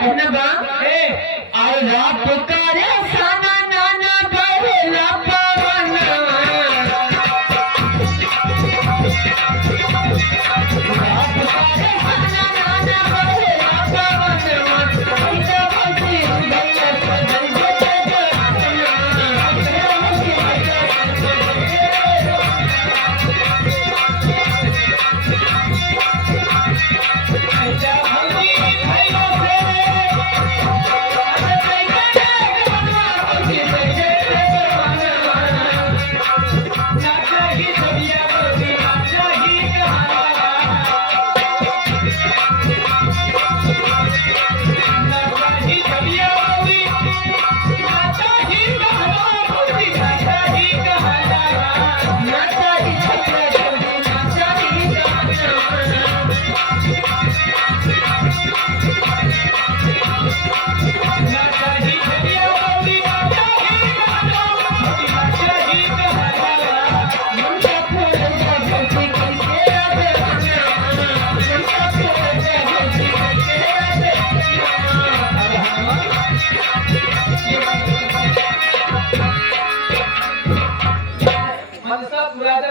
कहना बा और रात पुकारे साना नाना करेला पवन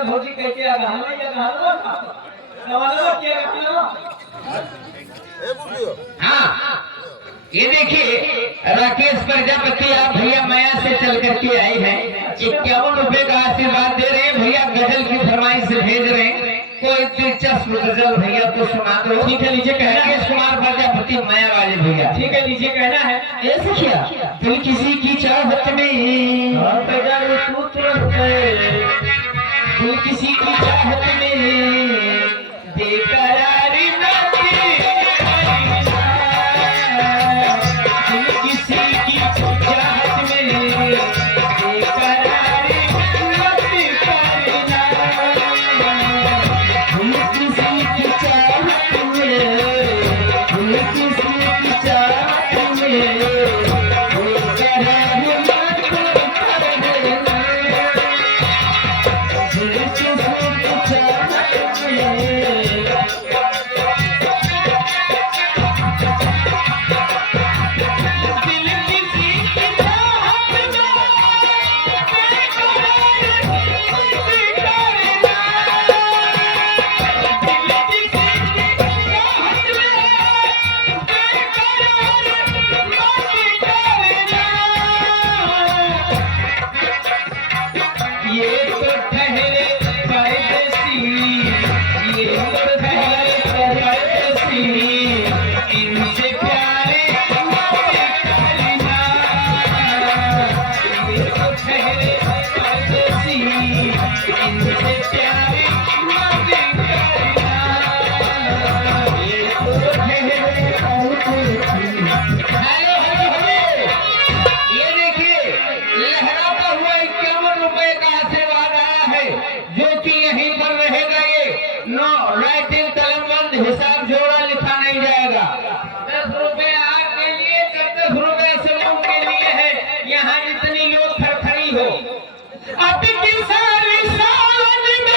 भौजी कह के आ रहा है या सवाल क्या रखना। हाँ ये देखिए राकेश प्रजापति आप भैया माया से चल करके आए हैं 51 रुपए का आशीर्वाद दे रहे हैं भैया गजल की फरमाइश से भेज रहे हैं कोई दिलचस्प गजल भैया को सुना दो। ठीक है लीजिए कहना है राकेश कुमार प्रजापति माया वाले भैया। ठीक है लीजिए कहना है ऐसे क्या दिल किसी की चाहत में दिल किसी की चाहत में बेकरारी हिसाब जोड़ा लिखा नहीं जाएगा। 10 रुपए आपके लिए 10 रुपए समूह के लिए है। यहाँ इतनी लोग खड़खड़ी हो अब की सारी सावन में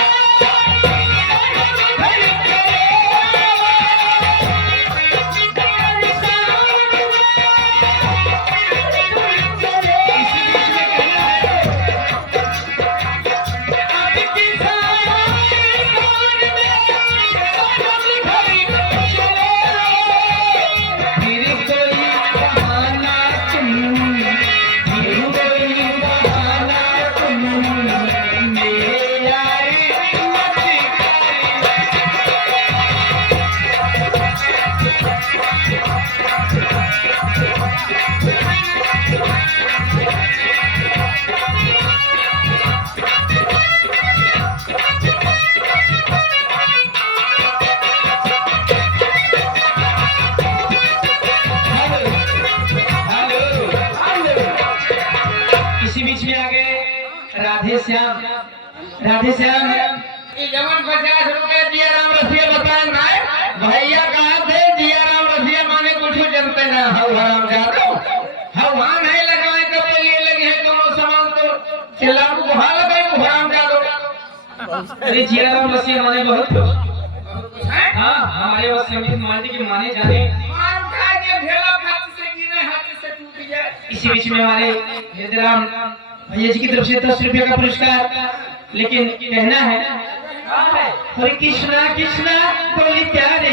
राधे श्याम जमन 50 रुपए जिया राम रसिया बताए ना भैया कहा थे जिया राम रसिया माने कुछ जनते ना हव हराम जातो हव वहां नहीं लगाए तो लिए लगे हैं दोनों सामान तो खिलाफ बुहा लगाए हराम जातो। अरे जिया राम रसिया माने बहुत हां हमारे वहाँ समिति माने की माने जाने मान खा के ढेला इसी बीच में हमारे हृदयराम भैया जी की तरफ से 10 रुपये का पुरस्कार। लेकिन कहना है हरे कृष्णा कृष्णा बोली प्यारे